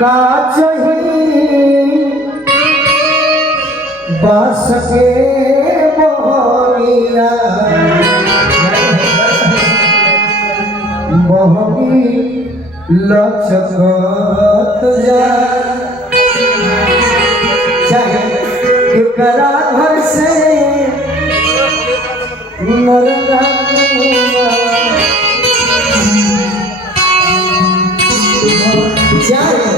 का बस के मोहनिया मोहनी लचकत जा चाहे केकरा घर से नरना चाहे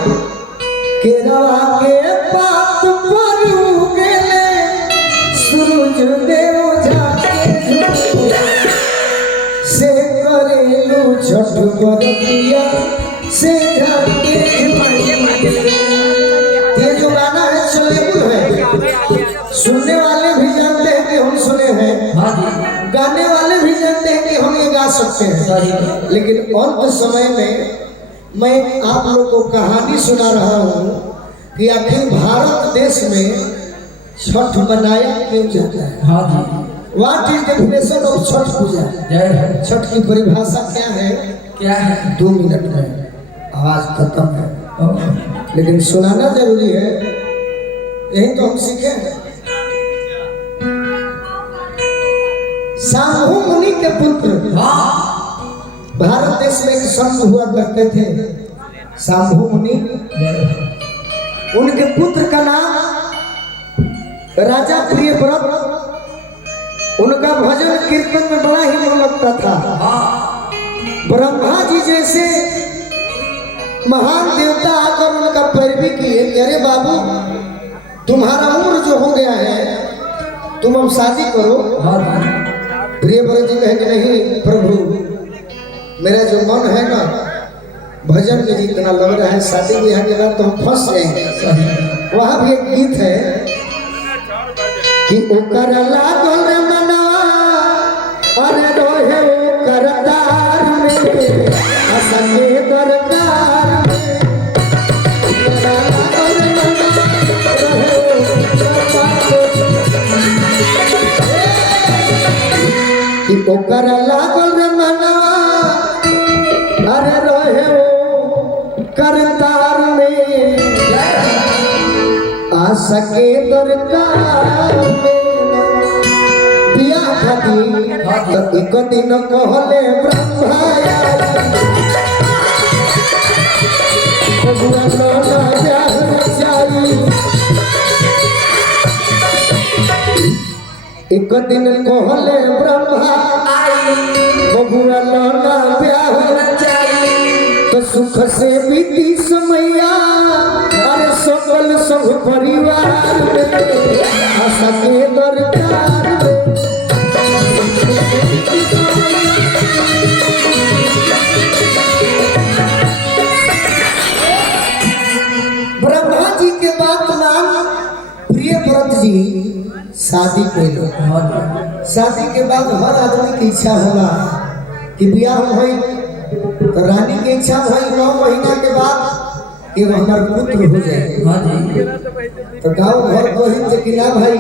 केरवा के पात पर उगले सूरज देव जाके से करेलू छठ बरतिया से जाके ये जो गाना है चलेबुल है, सुनने वाले भी जानते हैं कि हम सुने हैं, गाने वाले भी जानते हैं कि हम ये गा सकते हैं, लेकिन अंत समय में मैं आप लोगों को कहानी सुना रहा हूँ कि आखिर भारत देश में छठ मनाया क्यों जाता है। What is the definition of Chhath पूजा? छठ की परिभाषा क्या है? क्या है? 2 मिनट में आवाज खत्म है, लेकिन सुनाना जरूरी है, यही तो हम सीखे। शांभु मुनि के पुत्र भारत देश में एक संत हुआ करते थे, शांभु मुनि। उनके पुत्र का नाम राजा प्रियव्रत। उनका भजन कीर्तन में बड़ा ही मन लगता था। ब्रह्मा जी जैसे महान देवता आकर उनका पैरवी किए, अरे बाबू तुम्हारा उम्र जो हो गया है तुम अब शादी करो। प्रियव्रत जी कहेंगे नहीं प्रभु, मेरा जो मन है ना भजन में जितना लग रहा है, शादी ब्याह के बाद तो हम फंस जाएंगे। वहां भी एक गीत है कि ओकर लागल मनवा अरे रोहे ओकर तार में असके दरकार में कि ओकर लागल मनवा अरे रोहे करतार में आ सके दरकार में बियाह खातिर तो एक दिन कहले ब्रह्माया एक दिन कहले ब्रह्मा बबुआ लाना ब्याह तो सुख से बीती समैया अरे सकल सब परिवार में आशा के दरकार में। ब्रह्मा जी के बाद नाम प्रियव्रत जी शादी कैलो। शादी के बाद हर आदमी की इच्छा होला कि ब्याह होई, तो रानी की इच्छा हुई 9 महीना के बाद कि हमारा पुत्र हो जाए। तो गाँव घर कही जे कि ना भाई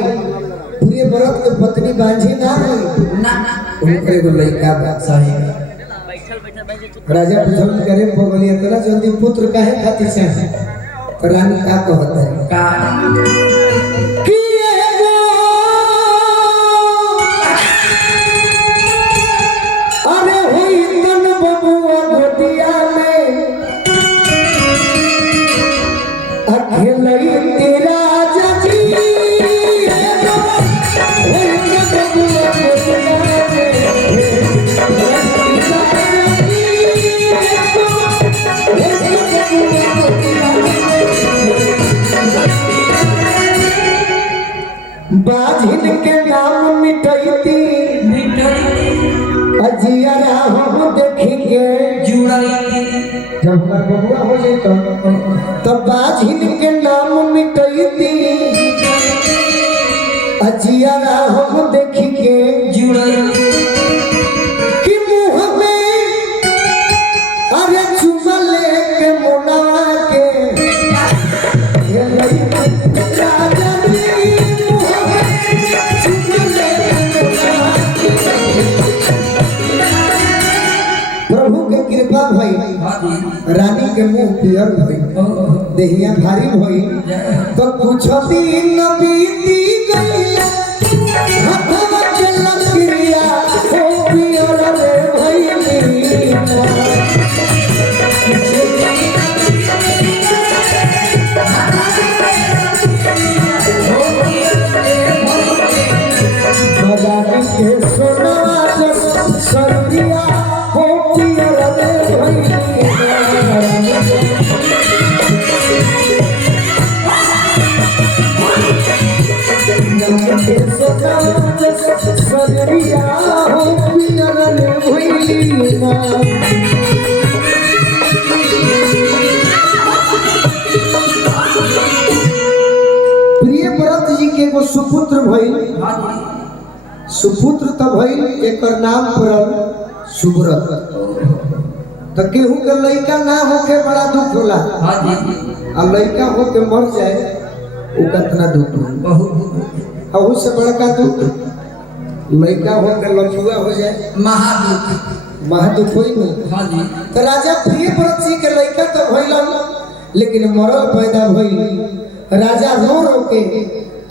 प्रियव्रत के पत्नी बांझी ना हुई उनके एगो लड़का बा। सही राजा पूछल करे बोली इतना जल्दी पुत्र काहे खातिर चाहे, तो रानी का कहत है का कि अरे हुई तन बबुआ घोटिया में अकेले तेरा जजी बाझिन के नाम मिटैती अजियारा हम देखी के जुड़ाई। जब हमार बबुआ हो जाए तो बाझिन के नाम मिटैती अजियारा हम देखी के जुड़ाई। कि मुँह में अरे चुमा लेके मोनवा के राजा जी मुँह में चुमा लेके मोनवा के प्रभु के कृपा भई रानी के मुंह पियर भई देहिया भारी भई तो कुछ दिन बीती गई हथवा के लकड़िया हो पियर रे भई रानी के सोनवा जस सरिया हो पियर रे भई सरिया हो पियर रे भई प्रिय व्रत जी के एगो सुपुत्र भइल सुपुत्र तो भइल एकर नाम पड़ल सुव्रत तो केहू के लड़का ना होके बड़ा दुख होला आ लड़का होके मर जाए वो कितना दुख होला अहू से बड़का दुख लड़का होके लखुआ हो जाए महादुख होई न तो राजा प्रिय व्रत जी के लड़का तो भइल लेकिन मरल पैदा भइल राजा रो रो के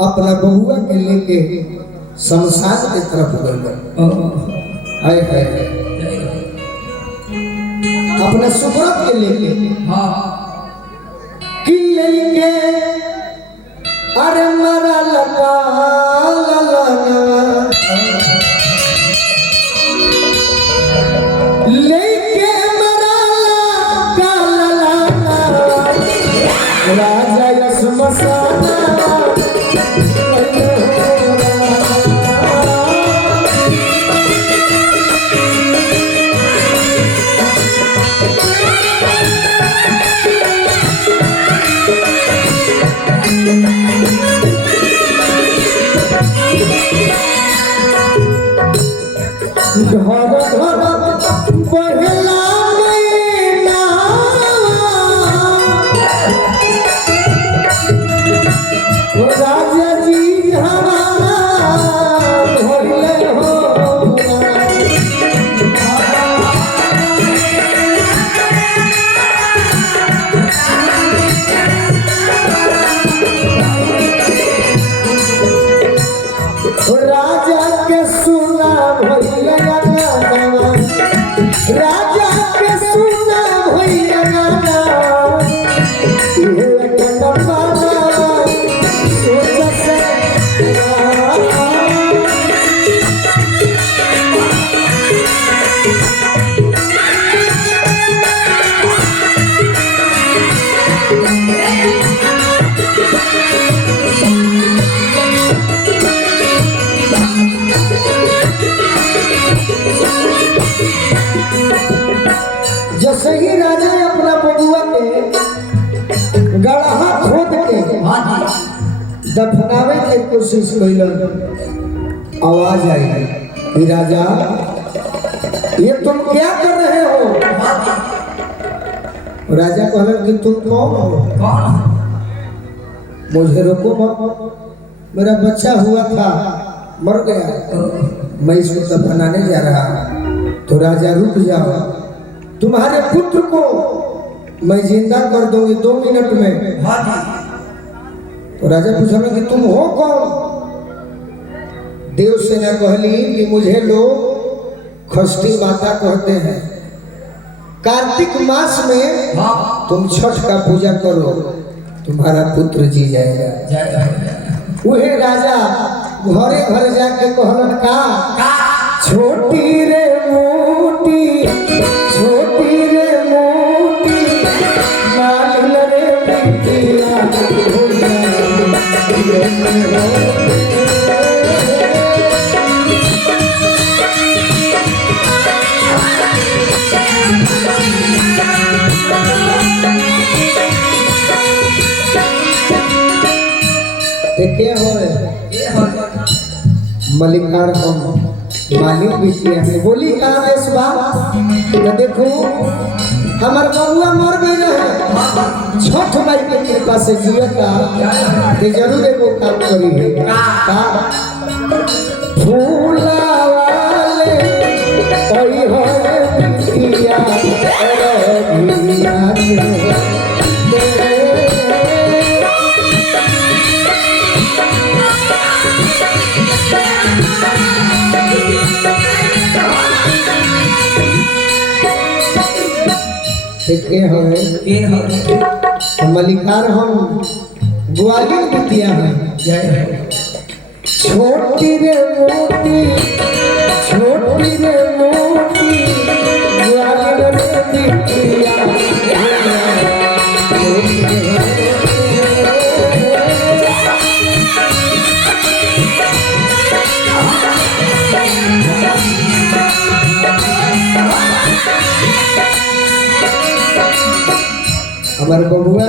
अपना बहुआ के लेके शमशान की तरफ गए हाय हाय अपने सुव्रत के लेके कि लेके अरे मरा लगा लेके मरा लगा राजा यश मसाना घर घर बहला राजा जी हमारा भोले हो राजा के सुना भैया राजा के सुना भैया जैसे ही राजा अपना बबुआ के गढ़ा खोद के दफनावे के कोशिश कैलन आवाज आई कि राजा ये तुम क्या कर रहे हो राजा कहलन कि तुम कौन हो मुझे रोको मत मेरा बच्चा हुआ था मर गया मैं इसको दफनाने जा रहा तो राजा रुक जाओ तुम्हारे पुत्र को मैं जिंदा कर दूंगी 2 मिनट में तो राजा पूछा कि तुम हो कौन देव सेना कहली कि मुझे लोग खष्टी माता कहते हैं कार्तिक मास में तुम छठ का पूजा करो तुम्हारा पुत्र जी जाएगा वही राजा घरे घर जाके कहलन का छोटी रे मोटी छोटी रे मोटी मालिल रे बिटिया क्या हो मलिकार हम मालिक बिटिया है बोली कहाँ है इस बात तो देखो हमार बबुआ मर गए है छठ माई के कृपा से जिया का ये जरूर एगो काम करी है का फूला वाले ओई हो बिटिया मलिकार हम ग्वालियर बिटिया हैं। छोटी रे मोटी ग्वालियर बिटिया हमारे बबुआ